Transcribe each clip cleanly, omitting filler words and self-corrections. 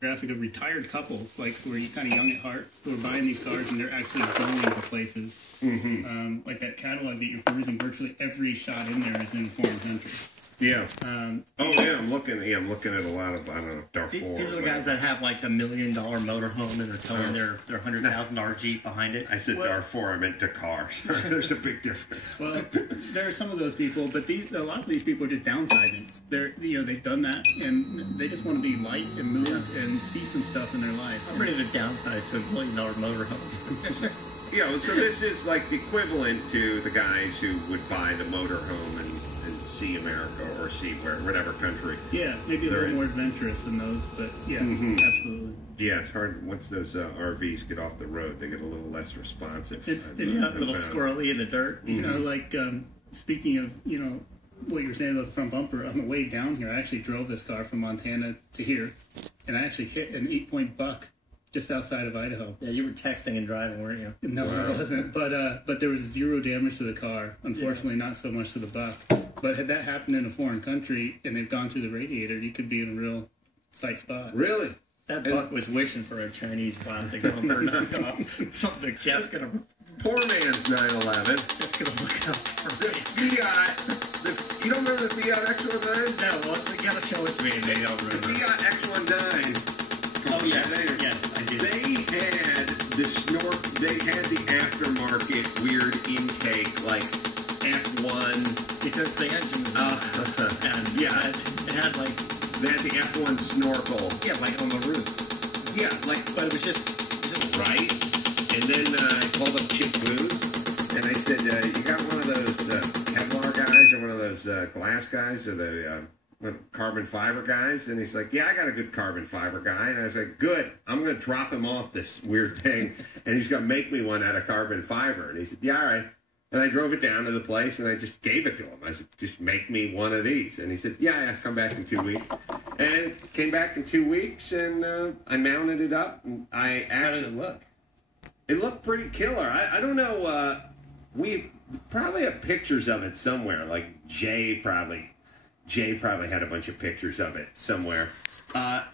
graphic of retired couples, like who are kind of young at heart, who are buying these cars and they're actually going to places. Like that catalog that you're perusing, virtually every shot in there is in foreign country. Yeah. I'm looking at a lot of, I don't know, Darfur. These are the guys that have like $1 million motorhome and they're towing their $100,000 Jeep behind it. I said Darfur, I meant Dakar. There's a big difference. Well, there are some of those people, but a lot of these people are just downsizing. They've done that, and they just want to be light and move and see some stuff in their life. I'm ready to downsize to $1 million motorhome. Yeah, so this is like the equivalent to the guys who would buy the motorhome and see America or see whatever country. Yeah, maybe a little more adventurous than those, but yeah, absolutely. Yeah, it's hard. Once those RVs get off the road, they get a little less responsive. A little squirrely in the dirt. You know, like speaking of, what you were saying about the front bumper, on the way down here, I actually drove this car from Montana to here, and I actually hit an 8-point buck just outside of Idaho. Yeah, you were texting and driving, weren't you? No, I wasn't. But there was 0 damage to the car. Unfortunately, not so much to the buck. But had that happened in a foreign country and they've gone through the radiator, you could be in a real tight spot. Really? That buck was wishing for a Chinese plastic bumper knocked off. Something Jeff's gonna. Poor man's 911. Jeff's gonna look up for the Fiat. You don't remember the Fiat X19? No, well, you gotta show it to me. They don't remember. The Fiat X19. Oh yeah, yes, I did. They had the aftermarket weird intake, like F1. Because the engine was and it had like they had the F1 snorkel. Yeah, like on the roof. Yeah, like, but it was just right. And then I called up Chip Booze, and I said, "You got one of those Kevlar guys, or one of those glass guys, or the carbon fiber guys?" And he's like, "Yeah, I got a good carbon fiber guy." And I was like, "Good, I'm going to drop him off this weird thing, and he's going to make me one out of carbon fiber." And he said, "Yeah, all right." And I drove it down to the place, and I just gave it to him. I said, "Just make me one of these." And he said, yeah, come back in 2 weeks. And came back in 2 weeks, and I mounted it up. And How did it look? It looked pretty killer. I don't know. We probably have pictures of it somewhere. Like Jay probably had a bunch of pictures of it somewhere. I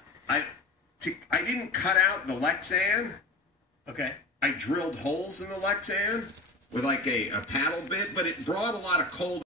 didn't cut out the Lexan. Okay. I drilled holes in the Lexan with like a paddle bit, but it brought a lot of cold